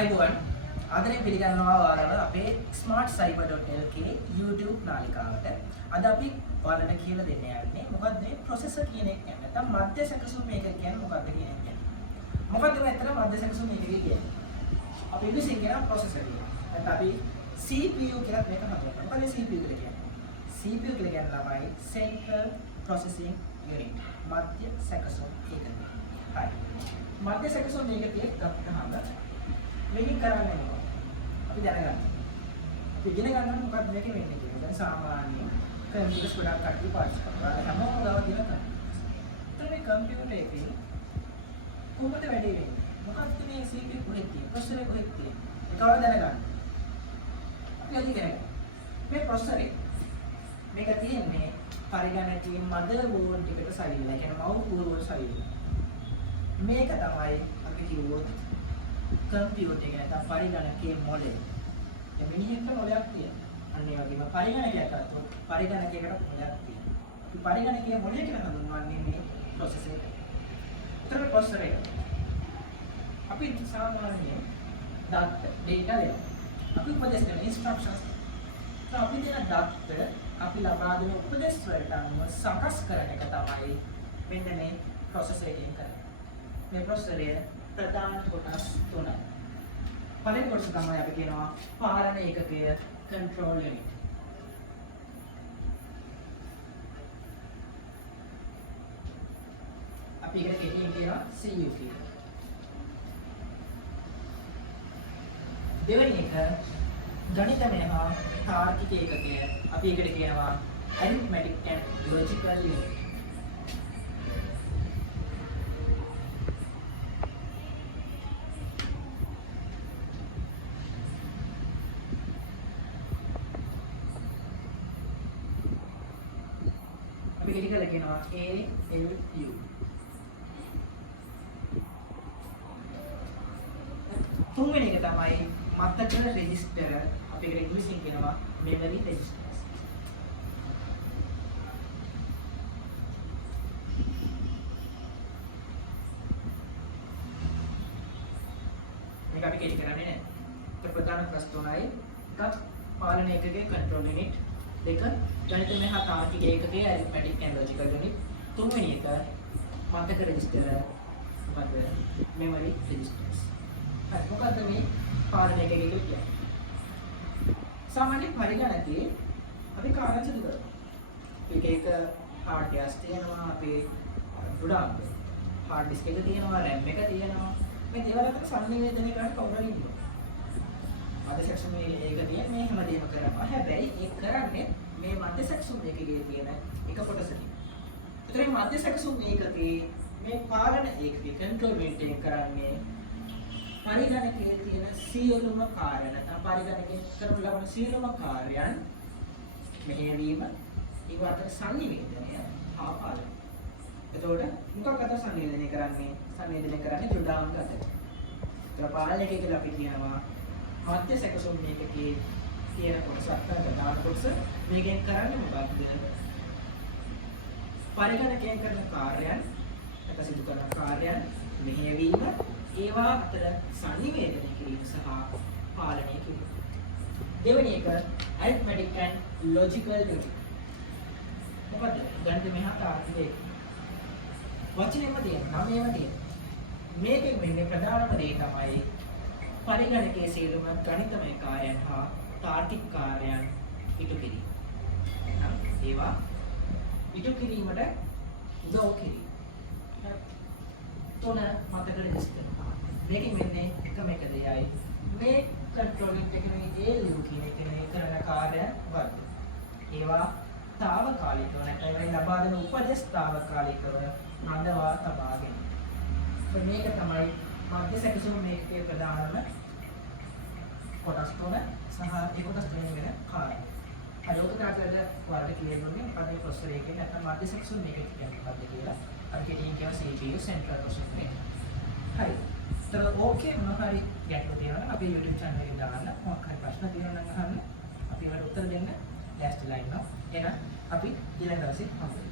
අයිබෝන් ආදරයෙන් පිළිගන්නවා ඔයාලව අපේ smartcyber.lk YouTube නාලිකාවට. අද අපි ඔයාලට කියලා දෙන්න යන්නේ මොකක්ද මේ processor කියන එක කියන්නේ. නැත්නම් මධ්‍ය සැකසුම් මේක කියන්නේ මොකක්ද කියන එක. මොකක්ද මේ අතර මධ්‍ය සැකසුම් මේක කියන්නේ? අපි ඉංග්‍රීසියෙන් කියන processor කියන. නැත්නම් අපි CPU කියලා මේක හඳුන්වනවා. මොකද CPU කියලා කියන්නේ? CPU කියලා කියන්නේ ළමයි Central Processing Unit. මධ්‍ය සැකසුම් ඒකක. හරි. මධ්‍ය සැකසුම් මේකකේ ගත්තහම මේකෙන් කරන්නේ මොකක්ද? අපි දැනගන්න. අපි ඉගෙන ගන්න මොකක්ද මේකෙ වෙන්නේ කියලා. දැන් සාමාන්‍යයෙන් කම්පියුටර්ස් ගොඩක් කට්ටිය පාවිච්චි කරනවා. හැමෝම ගාව තියෙන කම්පියුටර්. ඒතර මේ කම්පියුටර් එකේ කොහොමද වැඩේ වෙන්නේ? මොකක්ද මේ CPU කොහෙද තියෙන්නේ? ප්‍රොසෙසර් එක කොහෙද තියෙන්නේ? ඒක වල දැනගන්න. අපි අද ඉගෙන ගන්න. මේ ප්‍රොසෙසර් එක මේක තියෙන්නේ පරිගණකයේ මදර්බෝඩ් එකට සයිඩ් එක. කියන්නේ මවුස් බෝඩ් සයිඩ්. මේක තමයි අපි කිව්වොත් කම්පියුටර් එක නැත්නම් පරිගණකයේ මොලේ. දැන් මිනිහෙක්ට මොලයක් තියෙනවා. අන්න ඒ වගේම පරිගණකයක් අතෝ පරිගණකයකට මොලයක් තියෙනවා. අපි පරිගණකයේ මොලේ කියලා හඳුන්වන්නේ මේ ප්‍රොසෙසර් එක. ඒතර ප්‍රොසෙසර් එක. අපි සාමාන්‍යයෙන් data දෙනවා. අපි උපදෙස් දෙන instructions. අපි දෙන data අපි ලබා දෙන උපදෙස් වලට අනුව සකස් කරන එක තමයි මෙන්න මේ ප්‍රොසෙසර් එකෙන් කරන්නේ. මේ ප්‍රොසෙසරය ප්‍රධාන කොටස් තුනයි. පළවෙනි කොටස තමයි අපි කියනවා පාලන ඒකකය control unit. අපි ඒකට කෙටියෙන් කියනවා CPU කියලා. දෙවෙනි එක ගණිතමය හා තාර්කික ඒකකය. අපි ඒකට කියනවා arithmetic and logical unit. අපි කෙටිකල කියනවා ALU. තුන්වෙනි එක තමයි මතක රෙජිස්ටර්. අපි ඒකට ඉංග්‍රීසියෙන් කියනවා memory registers. මේක අපි කෙටි කරන්නේ නැහැ. ඒක ප්‍රධාන කොටස් තුනයි. එකක් පාලන ඒකකයේ control unit. දෙක ගණිතමය හා තාර්කික ඒකකයේ arithmetic and logical unit. තුන්වෙනි එක මතක රෙජිස්ටර්. මොකද memory registers. හරි මොකද්ද මේ පාලන ඒකකය කියලා කියන්නේ? සාමාන්‍ය පරිගණකයේ අපි කාර්යය සිදු කරනවා. එක එක hard disk තියෙනවා, අපේ ගොඩාක් hard disk එක තියෙනවා, RAM එක තියෙනවා. මේ දේවල් අතර සංනිවේදනය කරන්න කවුරු හරි ඉන්නවා. මධ්‍ය සැකසුම් මේක තියෙන මේ හැමදේම කරනවා. හැබැයි ඒක කරන්නේ මේ මධ්‍ය සැකසුම් මේකේ තියෙන එක කොටසකින්. ඒතර මේ මධ්‍ය සැකසුම් මේකේ මේ පාලන ඒකේ control unit එක කරන්නේ පරිගණකයේ තියෙන සියලුම කාර්ය නැත්නම් පරිගණකයේ කරන ලබන සියලුම කාර්යයන් මෙහෙයවීම ඊවට සංනිවේදනය හා පාලනය. එතකොට මොකක්ද සංනිවේදනය කරන්නේ? සංනිවේදනය කරන්නේ දෘඩාංග අතර. ඒතර පාලනය කියලා අපි කියනවා මධ්‍ය සැකසුම් මේකේ තියෙන කොටස ප්‍රධාන කොටස. මේකෙන් කරන්නේ මොකක්ද? පරිගණකයෙන් කරන කාර්යයන් නැත්නම් සිදු කරන කාර්යයන් මෙහෙයවීම ඒවා අතර සංනිවේදනය කිරීම සහ පාලනය කිරීම. දෙවෙනි එක arithmetic and logical unit. මොකද ගණිතමය හා තාර්කික ඒක. වචනයෙන්ම තියෙන නමේම තියෙන. මේකෙන් වෙන්නේ ප්‍රධානම දේ තමයි පරිගණකයේ සියලුම ගණිතමය කාර්යයන් හා තාර්කික කාර්යයන් ඉටු කිරීම. ඒවා ඉටු කිරීමට උදව් කිරීම. තුන මතක රෙජිස්ටර්. මේකෙන් වෙන්නේ එකම එක දෙයයි. මේ control unit එකේ මේ ALU කියන එකේ කරන කාර්ය වර්ග. ඒවා తాවකාලිකව නැත්නම් ඒ ලබා දෙන උපදෙස් తాවකාලිකව නඳවා තබාගෙන. මේක තමයි මධ්‍ය සැකසුම් මේකේ ප්‍රධානම කොටස් තුන සහ ඒ කොටස් තුනෙන් වෙන කාර්ය. අලෝක තාක්ෂණයට වලට කියනෝනේ මොකද මේ ප්‍රොසෙසර් එකේ නැත්නම් මධ්‍ය සැකසුම් මේක කියන්නේ මොකද්ද කියලා. අපි කෙටියෙන් කියනවා CPU Central Processing Unit. හරි. ඒතර ඕකේ මොනවා හරි ගැටලු තියෙනවා නම් අපේ YouTube channel එකට දාන්න. මොකක් හරි ප්‍රශ්න තියෙනවා නම් අහන්න. අපි ඒවට උත්තර දෙන්න ලෑස්තිලා ඉන්නවා. එහෙනම් අපි ඊළඟ දවසේ හම්බෙමු.